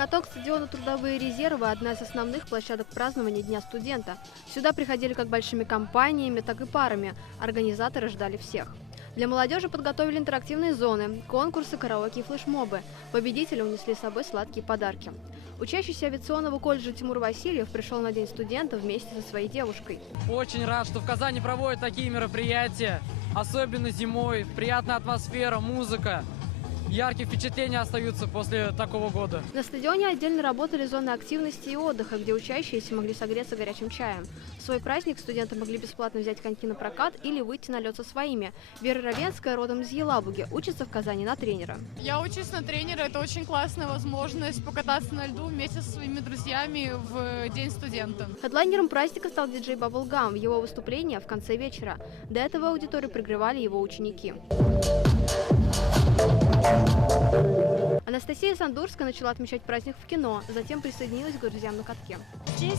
Каток стадиона «Трудовые резервы» – одна из основных площадок празднования Дня студента. Сюда приходили как большими компаниями, так и парами. Организаторы ждали всех. Для молодежи подготовили интерактивные зоны, конкурсы, караоке и флешмобы. Победители унесли с собой сладкие подарки. Учащийся авиационного колледжа Тимур Васильев пришел на День студента вместе со своей девушкой. Очень рад, что в Казани проводят такие мероприятия, особенно зимой. Приятная атмосфера, музыка. Яркие впечатления остаются после такого года. На стадионе отдельно работали зоны активности и отдыха, где учащиеся могли согреться горячим чаем. В свой праздник студенты могли бесплатно взять коньки на прокат или выйти на лед со своими. Вера Равенская, родом из Елабуги, учится в Казани на тренера. Я учусь на тренера. Это очень классная возможность покататься на льду вместе со своими друзьями в День студента. Хедлайнером праздника стал диджей Bubblegum в его выступлении в конце вечера. До этого аудиторию пригревали его ученики. Анастасия Сандурская начала отмечать праздник в кино, затем присоединилась к друзьям на катке. Здесь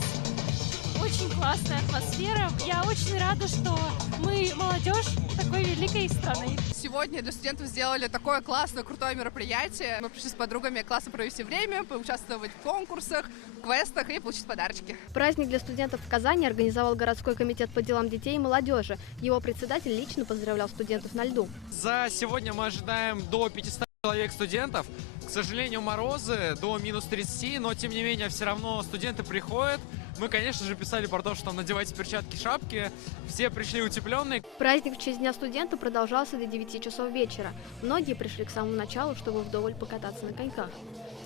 очень классная атмосфера. Я очень рада, что мы молодежь такой великой страны. Сегодня для студентов сделали такое классное, крутое мероприятие. Мы пришли с подругами классно провести время, поучаствовать в конкурсах, в квестах и получить подарочки. Праздник для студентов в Казани организовал городской комитет по делам детей и молодежи. Его председатель лично поздравлял студентов на льду. За сегодня мы ожидаем до 500 человек студентов. К сожалению, морозы до минус 30, но тем не менее все равно студенты приходят. Мы, конечно же, писали про то, что там надевайте перчатки, шапки. Все пришли утепленные. Праздник в честь Дня студента продолжался до 9 часов вечера. Многие пришли к самому началу, чтобы вдоволь покататься на коньках.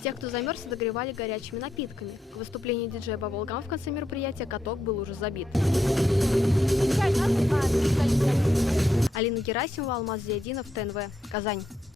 Тех, кто замерз, подогревали горячими напитками. К выступлению диджея Bubblegum в конце мероприятия каток был уже забит. Алина Герасимова, Алмаз Зиадинов, ТНВ, Казань.